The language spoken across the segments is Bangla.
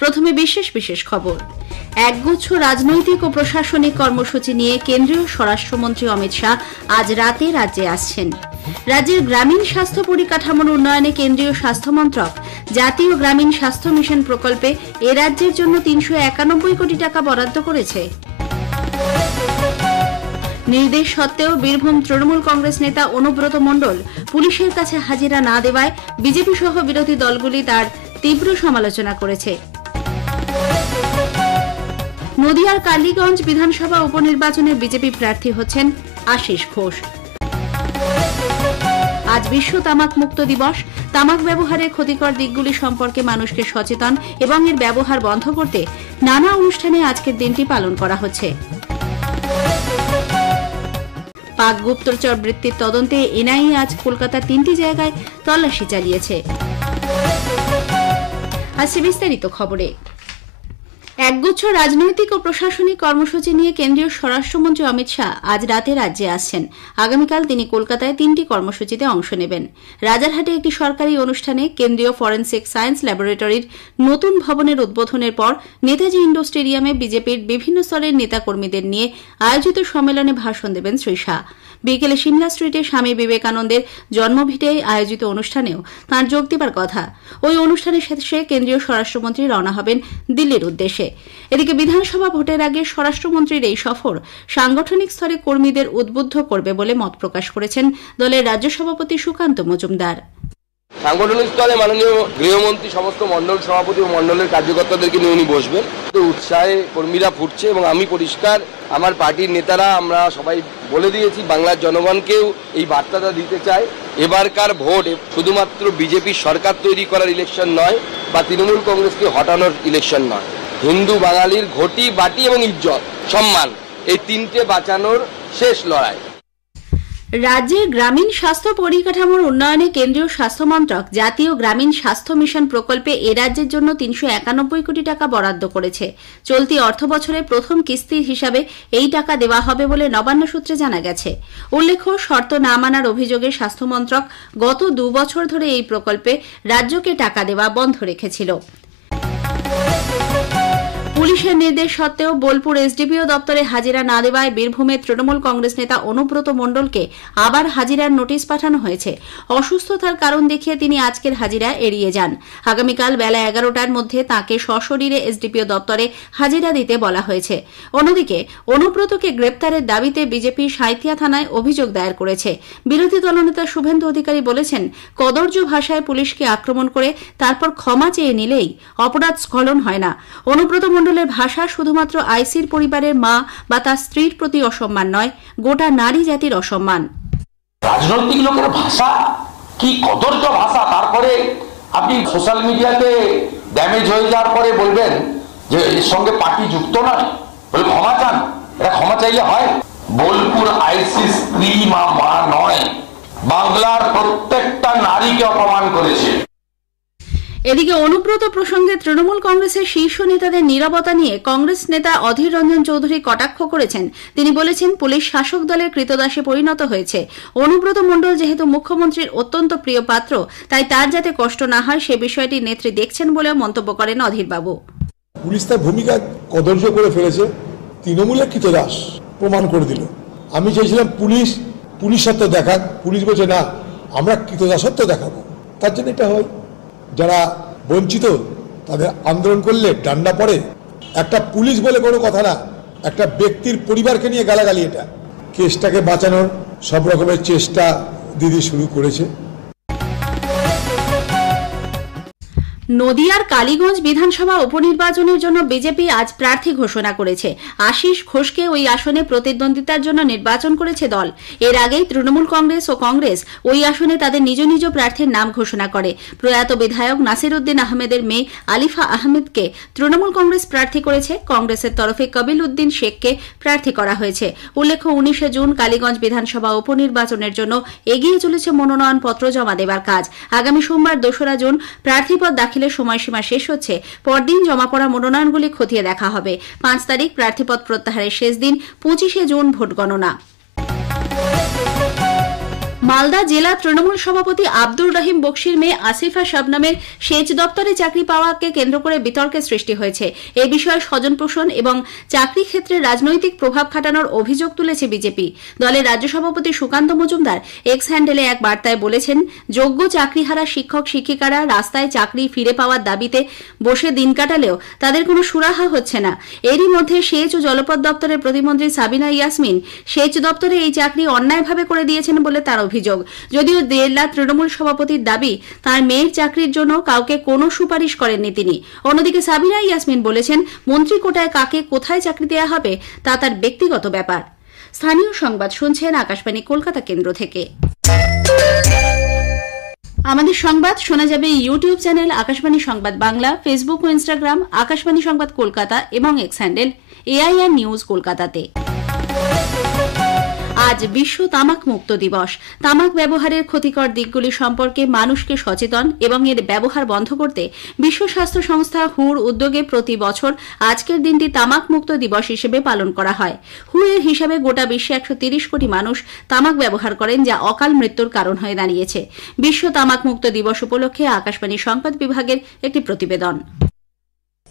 প্রথমে বিশেষ খবর। একগুচ্ছ রাজনৈতিক ও প্রশাসনিক কর্মসূচি নিয়ে কেন্দ্রীয় স্বরাষ্ট্রমন্ত্রী অমিত শাহ আজ রাতে রাজ্যে আসছেন। রাজ্যের গ্রামীণ স্বাস্থ্য পরিকাঠামোর উন্নয়নে কেন্দ্রীয় স্বাস্থ্য মন্ত্রক জাতীয় গ্রামীণ স্বাস্থ্য মিশন প্রকল্পে এ রাজ্যের জন্য ৩৯১ কোটি টাকা বরাদ্দ করেছে। নির্দেশ সত্ত্বেও বীরভূম তৃণমূল কংগ্রেস নেতা অনুব্রত মণ্ডল পুলিশের কাছে হাজিরা না দেওয়ায় বিজেপি সহ বিরোধী দলগুলি তার তীব্র সমালোচনা করেছে। নদিয়ার কালীগঞ্জ বিধানসভা উপনির্বাচনে বিজেপি প্রার্থী হচ্ছেন আশিস ঘোষ। আজ বিশ্ব তামাক মুক্ত দিবস। তামাক ব্যবহারের ক্ষতিকর দিকগুলি সম্পর্কে মানুষকে সচেতন এবং এর ব্যবহার বন্ধ করতে নানা অনুষ্ঠানে আজকের দিনটি পালন করা হচ্ছে। পাক গুপ্তচর বৃত্তির তদন্তে এনআইএ আজ কলকাতার ৩টি জায়গায় তল্লাশি চালিয়েছে। আসছে বিস্তারিত খবরে। একগুচ্ছ রাজনৈতিক ও প্রশাসনিক কর্মসূচি নিয়ে কেন্দ্রীয় স্বরাষ্ট্রমন্ত্রী অমিত শাহ আজ রাতে রাজ্যে আসছেন। আগামীকাল তিনি কলকাতায় ৩টি কর্মসূচিতে অংশ নেবেন। রাজারহাটে একটি সরকারি অনুষ্ঠানে কেন্দ্রীয় ফরেন্সিক সায়েন্স ল্যাবরেটরির নতুন ভবনের উদ্বোধনের পর নেতাজি ইন্ডোর স্টেডিয়ামে বিজেপির বিভিন্ন স্তরের নেতাকর্মীদের নিয়ে আয়োজিত সম্মেলনে ভাষণ দেবেন শ্রী শাহ। বিকেলে সিমলা স্ট্রিটে স্বামী বিবেকানন্দের জন্মভিটে আয়োজিত অনুষ্ঠানেও তাঁর যোগ দেবার কথা। ওই অনুষ্ঠানের শেষে কেন্দ্রীয় স্বরাষ্ট্রমন্ত্রী রওনা হবেন দিল্লির উদ্দেশ্যে। এদিকে বিধানসভা ভোটের আগে স্বরাষ্ট্রমন্ত্রীর এই সফর সাংগঠনিক স্তরে কর্মীদের উদ্বুদ্ধ করবে বলে মত প্রকাশ করেছেন দলের রাজ্য সভাপতি সুকান্ত মজুমদার। সাংগঠনিক স্তরে মাননীয় গৃহমন্ত্রী সমস্ত মন্ডল সভাপতি ও মন্ডলের কার্যকর্তাদেরকে নিয়ে উনি বসবেন। উৎসাহে কর্মীরা ফুটছে এবং আমি পরিষ্কার আমার পার্টির নেতারা আমরা সবাই বলে দিয়েছি, বাংলার জনগণকেও এই বার্তাটা দিতে চাই। এবারকার ভোট শুধুমাত্র বিজেপি সরকার তৈরি করার ইলেকশন নয় বা তৃণমূল কংগ্রেসকে হটানোর ইলেকশন নয়। হিন্দু বাঙালির ঘটি বাটি এবং ইজ্জত সম্মান এই তিনটে বাঁচানোর শেষ লড়াই। রাজ্যের গ্রামীণ স্বাস্থ্য পরিকাঠামোর উন্নয়নে কেন্দ্রীয় স্বাস্থ্য মন্ত্রক জাতীয় গ্রামীণ স্বাস্থ্য মিশন প্রকল্পে এ রাজ্যের জন্য ৩৯১ কোটি টাকা বরাদ্দ করেছে। চলতি অর্থবছরে প্রথম কিস্তি হিসাবে এই টাকা দেওয়া হবে বলে নবান্ন সূত্রে জানা গেছে। উল্লেখ্য, শর্ত না মানার অভিযোগে স্বাস্থ্য মন্ত্রক গত ২ বছর ধরে এই প্রকল্পে রাজ্যকে টাকা দেওয়া বন্ধ রেখেছিল। পুলিশের নির্দেশ সত্ত্বেও বোলপুর এসডিপিও দপ্তরে হাজিরা না দেওয়ায় বীরভূমের তৃণমূল কংগ্রেস নেতা অনুব্রত মণ্ডলকে আবার হাজিরার নোটিশ পাঠানো হয়েছে। অসুস্থতার কারণ দেখিয়ে তিনি আজকের হাজিরা এড়িয়ে যান। আগামীকাল বেলা ১১টার মধ্যে তাঁকে সশরীরে এসডিপিও দপ্তরে হাজিরা দিতে বলা হয়েছে। অন্যদিকে অনুব্রতকে গ্রেপ্তারের দাবিতে বিজেপি সাঁইথিয়া থানায় অভিযোগ দায়ের করেছে। বিরোধী দলনেতা শুভেন্দু অধিকারী বলেছেন, কদর্য ভাষায় পুলিশকে আক্রমণ করে তারপর ক্ষমা চেয়ে নিলেই অপরাধ স্খলন হয় না। অনুব্রত মণ্ডলের ভাষা শুধুমাত্র আইসির পরিবারের মা বা তার স্ত্রীর প্রতি অসম্মান নয়, গোটা নারী জাতির অসম্মান। রাজনৈতিক লোকের ভাষা কি কদর্য ভাষা, তারপরে আপনি সোশ্যাল মিডিয়াতে ড্যামেজ হয়ে যাওয়ার পরে বলবেন যে এর সঙ্গে পার্টি যুক্ত নয়, বলে ক্ষমা চান। এটা ক্ষমা চাইলে হয়? বোলপুর আইসি স্ত্রী মা নয়, বাংলার প্রত্যেকটা নারীকে অপমান করেছে। এদিকে অনুব্রত প্রসঙ্গে তৃণমূল কংগ্রেসের শীর্ষ নেতাদের নীরবতা নিয়ে কংগ্রেস নেতা অধীর রঞ্জন চৌধুরী কটাক্ষ করেছেন। তিনি বলেছেন, পুলিশ শাসক দলের কৃতদাসে পরিণত হয়েছে। অনুব্রত মণ্ডল যেহেতু মুখ্যমন্ত্রীর অত্যন্ত প্রিয় পাত্র, তাই তার যাতে কষ্ট না হয় সে বিষয়টি নেত্রী দেখছেন বলেও মন্তব্য করেন অধীরবাবু। পুলিশ তার ভূমিকা কদর্য করে ফেলেছে, তৃণমূলের কৃতদাস প্রমাণ করে দিল। আমি চাইছিলাম পুলিশ সত্য দেখাক, পুলিশ বলছে না আমরা কৃতদাসত্ব দেখাবো। তার জন্য এটা হয়, যারা বঞ্চিত তাদের আন্দোলন করলে ডান্ডা পড়ে। একটা পুলিশ বলে কোনো কথা না, একটা ব্যক্তির পরিবারকে নিয়ে গালাগালি। এটা কেসটাকে বাঁচানোর সব রকমের চেষ্টা দিদি শুরু করেছে। নদিয়ার কালীগঞ্জ বিধানসভা উপনির্বাচনের জন্য বিজেপি আজ প্রার্থী ঘোষণা করেছে। আশিস ঘোষকে ওই আসনে প্রতিদ্বন্দ্বিতার জন্য নির্বাচন করেছে দল। এর আগেই তৃণমূল কংগ্রেস ও কংগ্রেস ওই আসনে তাদের নিজ নিজ প্রার্থীর নাম ঘোষণা করে। প্রয়াত বিধায়ক নাসির উদ্দিন আহমেদের মেয়ে আলিফা আহমেদকে তৃণমূল কংগ্রেস প্রার্থী করেছে। কংগ্রেসের তরফে কবিল উদ্দিন শেখকে প্রার্থী করা হয়েছে। উল্লেখ্য, 19 জুন কালীগঞ্জ বিধানসভা উপনির্বাচনের জন্য এগিয়ে চলেছে মনোনয়নপত্র জমা দেবার কাজ। আগামী সোমবার 2রা জুন প্রার্থীপদ দাখিলের সময়সীমা শেষ হচ্ছে। পরদিন জমা পড়া মনোনয়নগুলি খতিয়ে দেখা হবে। 5 তারিখ প্রার্থীপদ প্রত্যাহারের শেষ দিন। 25 জুন ভোট গণনা। মালদা জেলা তৃণমূল সভাপতি আব্দুর রহিম বক্সির মেয়ে আসিফা শবনমের সেচ দপ্তরে চাকরি পাওয়াকে কেন্দ্র করে বিতর্কের সৃষ্টি হয়েছে। এ বিষয়ে স্বজন পোষণ এবং চাকরি ক্ষেত্রে রাজনৈতিক প্রভাব খাটানোর অভিযোগ তুলেছে বিজেপি। দলের রাজ্য সভাপতি সুকান্ত মজুমদার এক্স হ্যান্ডেলে এক বার্তায় বলেছেন, যোগ্য চাকরিহারা শিক্ষক শিক্ষিকারা রাস্তায় চাকরি ফিরে পাওয়ার দাবিতে বসে দিন কাটালেও তাদের কোনো সুরাহা হচ্ছে না। এরই মধ্যে সেচ ও জলপথ দপ্তরের প্রতিমন্ত্রী সাবিনা ইয়াসমিন সেচ দপ্তরে এই চাকরি অন্যায়ভাবে করে দিয়েছেন বলে তার অভিযোগ। যদিও জেলা তৃণমূল সভাপতির দাবি, তার মেয়ের চাকরির জন্য কাউকে কোনো সুপারিশ করেননি তিনি। অন্যদিকে সাবিনা ইয়াসমিন বলেছেন, মন্ত্রী কোটায় কাকে কোথায় চাকরি দেওয়া হবে তা তার ব্যক্তিগত ব্যাপার। স্থানীয় সংবাদ শুনছেন আকাশবাণী কলকাতা কেন্দ্র থেকে। আমাদের সংবাদ শোনা যাবে ইউটিউব চ্যানেল আকাশবাণী সংবাদ বাংলা, ফেসবুক ও ইনস্টাগ্রাম আকাশবাণী সংবাদ কলকাতা এবং এক্স হ্যান্ডেল AIR নিউজ কলকাতাতে। আজ বিশ্ব তামাক মুক্ত দিবস। তামাক ব্যবহারের ক্ষতিকর দিকগুলি সম্পর্কে মানুষকে সচেতন এবং এর ব্যবহার বন্ধ করতে বিশ্ব স্বাস্থ্য সংস্থা হুর উদ্যোগে প্রতি বছর আজকের দিনটি তামাক মুক্ত দিবস হিসেবে পালন করা হয়। হু এর হিসাবে গোটা বিশ্বে 130 কোটি মানুষ তামাক ব্যবহার করেন, যা অকাল মৃত্যুর কারণ হয়ে দাঁড়িয়েছে। বিশ্ব তামাক মুক্ত দিবস উপলক্ষে আকাশবাণী সংবাদ বিভাগের একটি প্রতিবেদন।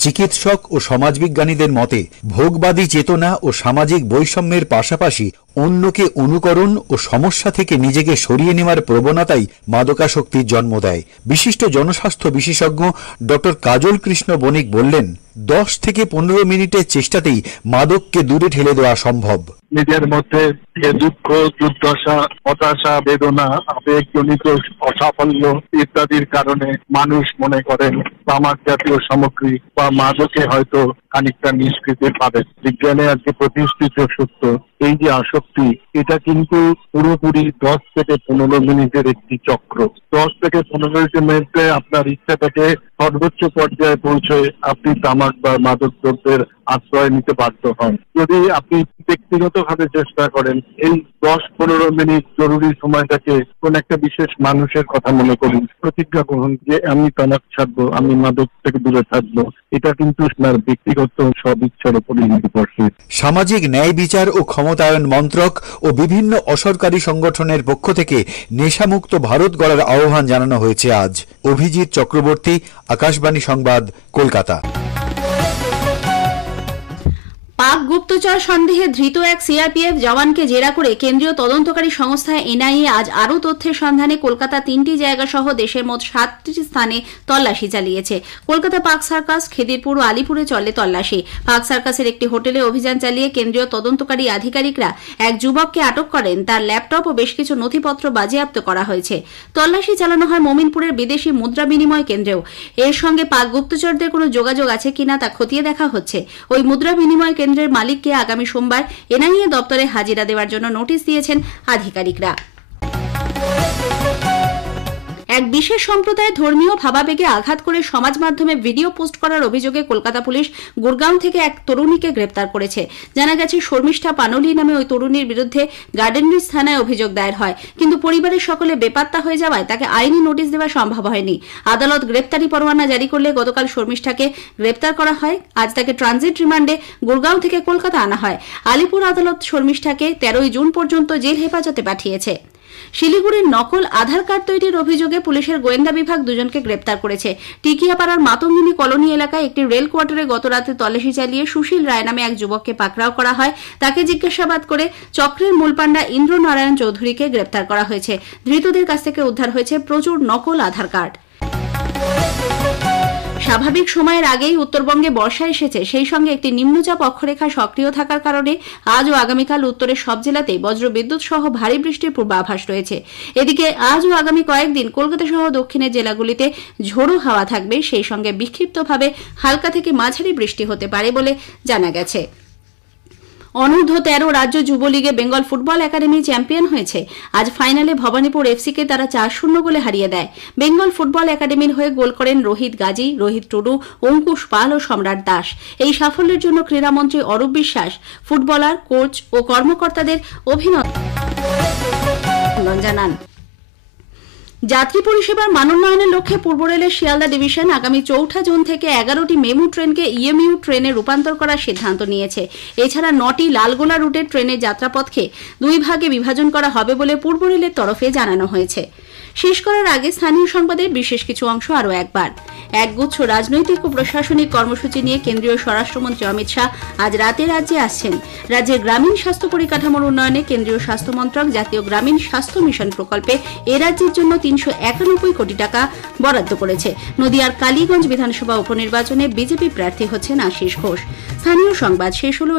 চিকিৎসক ও সমাজবিজ্ঞানীদের মতে ভোগবাদী চেতনা ও সামাজিক বৈষম্যের পাশাপাশি অন্যকে অনুকরণ ও সমস্যা থেকে নিজেকে সরিয়ে নেওয়ার প্রবণতাই মাদকাসক্তির জন্ম দেয়। বিশিষ্ট জনস্বাস্থ্য বিশেষজ্ঞ ডক্টর কাজল কৃষ্ণ বণিক বললেন, 10 থেকে 15 মিনিটের চেষ্টাতেই মাদককে দূরে ঠেলে দেওয়া সম্ভব। নিজের মধ্যে যে দুঃখ, দুর্দশা, হতাশা, বেদনা, আবেগজনিত অসাফল্য ইত্যাদির কারণে মানুষ মনে করেন তামাক জাতীয় সামগ্রী বা মাদকে হয়তো খানিকটা নিষ্কৃতি পাবেন। বিজ্ঞানে আজকে প্রতিষ্ঠিত সত্য, এই যে আসক্তি, এটা কিন্তু পুরোপুরি 10 থেকে 15 মিনিটের একটি চক্র। 10 থেকে 15 মিনিটে আপনার ইচ্ছাটাকে সর্বোচ্চ পর্যায়ে পৌঁছে আপনি তামাক বা মাদক দ্রব্যের আশ্রয় নিতে বাধ্য হন। যদি আপনি ব্যক্তিগতভাবে চেষ্টা করেন, এই 10-15 মিনিট জরুরি সময়টাকে কোন একটা বিশেষ মানুষের কথা মনে করুন, প্রতিজ্ঞা করুন যে আমি তামাক ছাড়বো, আমি মাদক থেকে দূরে থাকবো। এটা কিন্তু আপনার ব্যক্তিগত সব ইচ্ছার উপরই নির্ভরশীল। সামাজিক ন্যায় বিচার ও ক্ষমতায়ন মন্ত্রক ও বিভিন্ন অসরকারি সংগঠনের পক্ষ থেকে নেশামুক্ত ভারত গড়ার আহ্বান জানানো হয়েছে আজ। অভিজিৎ চক্রবর্তী, আকাশবাণী সংবাদ, কলকাতা। পাক গুপ্তচর সন্দেহে ধৃত এক সিআরপিএফ জওয়ানকে জেরা করে কেন্দ্রীয় তদন্তকারী সংস্থা এনআইএ আজ আরও তথ্যের সন্ধানে কলকাতা 3টি জায়গা সহ দেশের মোট 7টি স্থানে তল্লাশি চালিয়েছে। কলকাতা পার্ক সার্কাস, খিদিরপুর ও আলিপুরে চলে তল্লাশি। পার্ক সার্কাসের একটি হোটেলে অভিযান চালিয়ে কেন্দ্রীয় তদন্তকারী আধিকারিকরা এক যুবককে আটক করেন। তার ল্যাপটপ ও বেশ কিছু নথিপত্র বাজেয়াপ্ত করা হয়েছে। তল্লাশি চালানো হয় মোমিনপুরের বিদেশি মুদ্রা বিনিময় কেন্দ্রেও। এর সঙ্গে পাক গুপ্তচরদের কোনো যোগাযোগ আছে কিনা তা খতিয়ে দেখা হচ্ছে। ওই মুদ্রা বিনিময় কেন্দ্রের মালিককে আগামী সোমবার এনআইএ দপ্তরে হাজিরা দেওয়ার জন্য নোটিশ দিয়েছেন আধিকারিকরা। এক বিশেষ সম্প্রদায়ের ধর্মীয় ভাবাবেগে আঘাত করে সমাজ মাধ্যমে ভিডিও পোস্ট করার অভিযোগে কলকাতা পুলিশ গুরগাঁও থেকে এক তরুণীকে গ্রেপ্তার করেছে। জানা গেছে, শর্মিষ্ঠা পানলি নামে ওই তরুণীর বিরুদ্ধে গার্ডেন ব্রিজ থানায় অভিযোগ দায়ের হয়, কিন্তু পরিবারের সকলে বেপাত্তা হয়ে যাওয়ায় তাকে আইনি নোটিশ দেওয়া সম্ভব হয়নি। আদালত গ্রেপ্তারি পরোয়ানা জারি করলে গতকাল শর্মিষ্ঠাকে গ্রেপ্তার করা হয়। আজ তাকে ট্রানজিট রিমান্ডে গুরগাঁও থেকে কলকাতা আনা হয়। আলিপুর আদালত শর্মিষ্ঠাকে 13 জুন পর্যন্ত জেল হেফাজতে পাঠিয়েছে। শিলিগুড়ির নকল আধার কার্ড তৈরির অভিযোগে পুলিশের গোয়েন্দা বিভাগ দুজনকে গ্রেপ্তার করেছে। টিকিয়াপাড়ার মাতঙ্গিনী কলোনি এলাকায় একটি রেল কোয়ার্টারে গতরাতে তল্লাশি চালিয়ে সুশীল রায় নামে এক যুবককে পাকড়াও করা হয়। তাকে জিজ্ঞাসাবাদ করে চক্রের মূলপান্ডা ইন্দ্রনারায়ণ চৌধুরীকে গ্রেপ্তার করা হয়েছে। ধৃতদের কাছ থেকে উদ্ধার হয়েছে প্রচুর নকল আধার কার্ড। স্বাভাবিক সময়ের আগেই উত্তরবঙ্গে বর্ষা এসেছে। সেই সঙ্গে একটি নিম্নচাপ অক্ষরেখা সক্রিয় থাকার কারণে আজ ও আগামীকাল উত্তরের সব জেলাতেই বজ্রবিদ্যুৎ সহ ভারী বৃষ্টির পূর্বাভাস রয়েছে। এদিকে আজ ও আগামী কয়েকদিন কলকাতা সহ দক্ষিণের জেলাগুলিতে ঝোড়ো হাওয়া থাকবে। সেই সঙ্গে বিক্ষিপ্তভাবে হালকা থেকে মাঝারি বৃষ্টি হতে পারে বলে জানা গেছে। অনূর্ধ্ব 13 রাজ্য যুবলীগে বেঙ্গল ফুটবল একাডেমি চ্যাম্পিয়ন হয়েছে। আজ ফাইনালে ভবানীপুর এফসিকে তারা 4-0 গোলে হারিয়ে দেয়। বেঙ্গল ফুটবল একাডেমির হয়ে গোল করেন রোহিত গাজী, রোহিত টুডু, অঙ্কুশ পাল ও সম্রাট দাস। এই সাফল্যের জন্য ক্রীড়ামন্ত্রী অরূপ বিশ্বাস ফুটবলার, কোচ ও কর্মকর্তাদের অভিনন্দন জানান। যাত্রী পরিষেবার মানোন্নয়নের লক্ষ্যে পূর্ব রেলের শিয়ালদা ডিভিশন আগামী 4 জুন থেকে 11টি মেমু ট্রেনকে ইএমইউ ট্রেনে রূপান্তর করার সিদ্ধান্ত নিয়েছে। এছাড়া 9টি লালগোলা রুটের ট্রেনের যাত্রাপথকে 2 ভাগে বিভাজন করা হবে বলে পূর্ব রেলের তরফে জানানো হয়েছে। শেষ করার আগে স্থানীয় সংবাদের বিশেষ কিছু অংশ আরও একবার। একগুচ্ছ রাজনৈতিক ও প্রশাসনিক কর্মসূচি নিয়ে কেন্দ্রীয় স্বরাষ্ট্রমন্ত্রী অমিত শাহ আজ রাতে রাজ্যে আসছেন। রাজ্যের গ্রামীণ স্বাস্থ্য পরিকাঠামোর উন্নয়নে কেন্দ্রীয় স্বাস্থ্য মন্ত্রক জাতীয় গ্রামীণ স্বাস্থ্য মিশন প্রকল্পে এ রাজ্যের জন্য 391 কোটি টাকা বরাদ্দ করেছে। নদিয়ার কালীগঞ্জ বিধানসভা উপনির্বাচনে বিজেপি প্রার্থী হচ্ছেন আশিস ঘোষ। স্থানীয় সংবাদ শেষ হল।